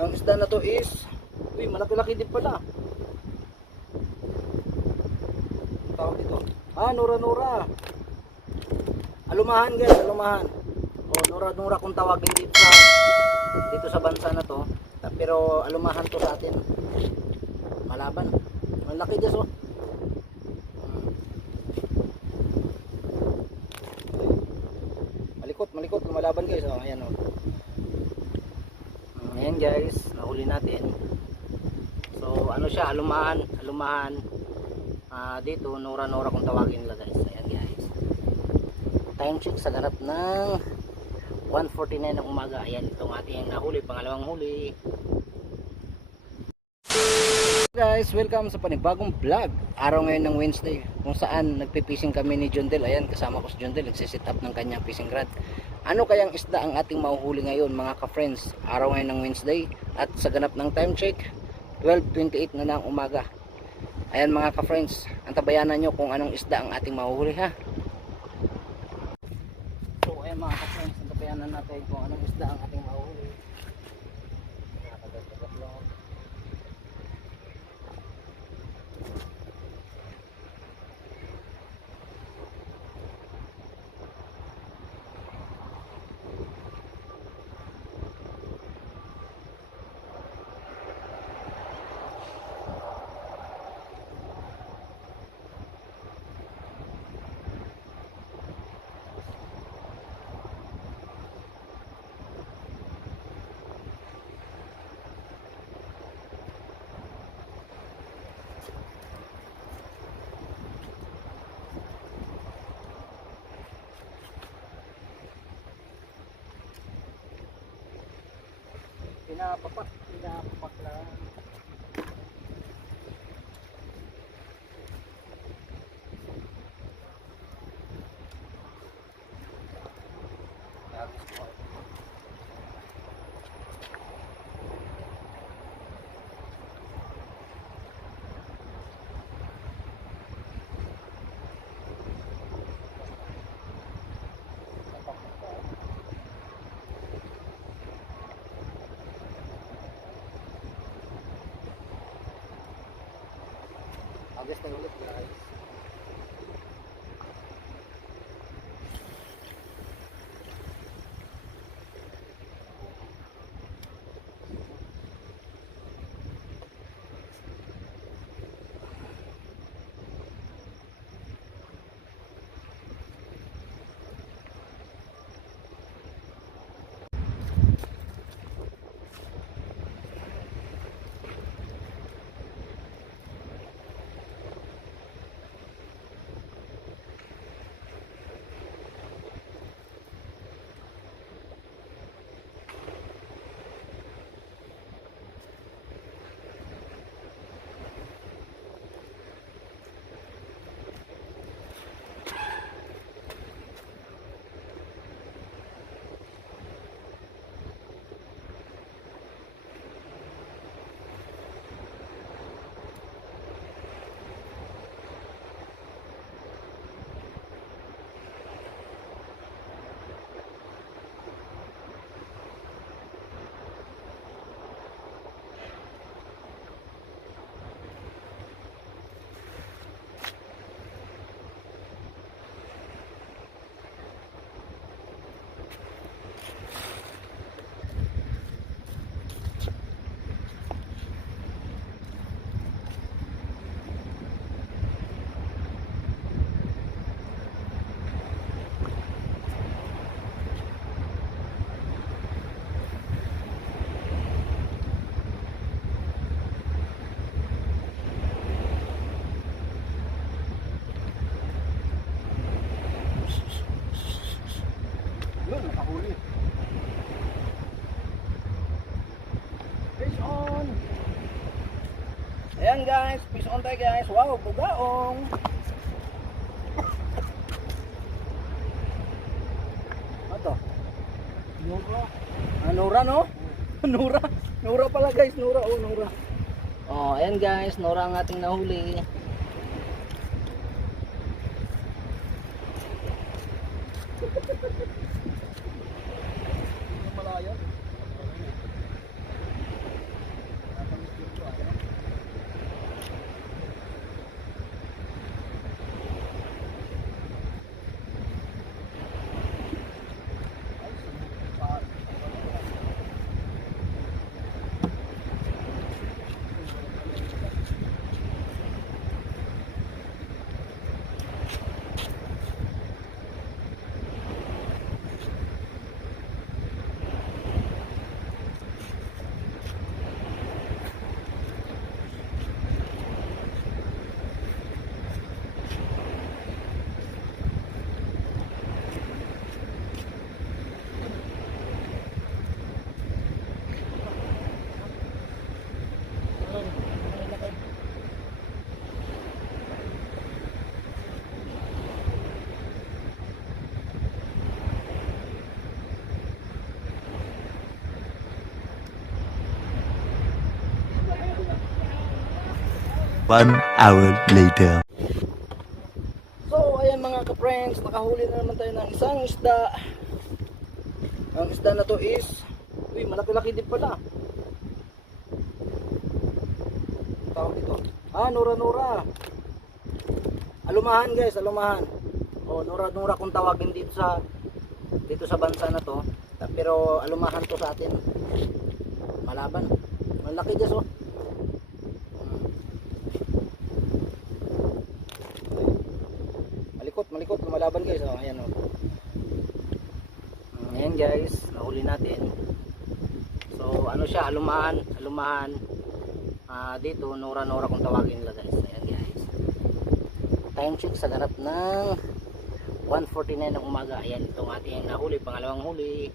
Ang isda na to is, uy, malaki-laki din pala. Tawag dito. Ah, nura-nura. Alumahan guys, alumahan. O, nura-nura kung tawagin dito sa, dito sa bansa na to. Ta- Pero alumahan to sa atin. Malaban. Malaki guys oh. Hmm. Malikot, malikot, lumalaban guys. Oh, ayan oh. Ayan guys, nahuli natin. So ano siya, alumahan, alumahan. Ah, dito, nura-nura kung tawagin nila guys. Ayan guys. Time check sa ganap ng 1.49 ng umaga. Ayan, itong ating nahuli, pangalawang huli. Guys, welcome sa panibagong vlog. Araw ngayon ng Wednesday kung saan nagpipising kami ni John. Ayan, kasama ko si John Del, nagsisit up ng kanyang fishing rod. Ano kayang isda ang ating mahuhuli ngayon mga ka-friends? Araw ngayon ng Wednesday at sa ganap ng time check, 12.28 na ng umaga. Ayan mga ka-friends, antabayanan nyo kung anong isda ang ating mahuhuli ha. So ayan mga ka-friends, antabayanan natin kung anong isda ang ating mahuhuli. Pinapapak, pinapapak lang. August na ulit guys. Yun, nakahuli. Fish on! Ayan guys, fish on tayo guys. Wow, bugaong! Ano to? Nura. Ah, Nura no? Nura. Nura pala guys, Nura. Oh, Nura. Oh, ayan guys, Nura ang ating nahuli. Malaya. One hour later. So, ayan mga ka-friends, nakahuli na naman tayo ng isang isda. Ang isda na to is, uy, malaki-laki din pala. Tawag dito. Ah, nura-nura. Alumahan guys, alumahan. O, nura-nura kung tawagin dito sa dito sa bansa na to. Pero alumahan to sa atin. Malaban. Malaki guys oh. Hmm. Malikot, lumalaban guys. Oh, ayan oh. Ayan guys, nahuli natin. So, ano siya, alumahan, alumahan. Ah, dito, nora-nora kung tawagin nila guys. Ayan guys. Time check sa ganap ng 1.49 ng umaga. Ayan, itong ating nahuli, pangalawang huli.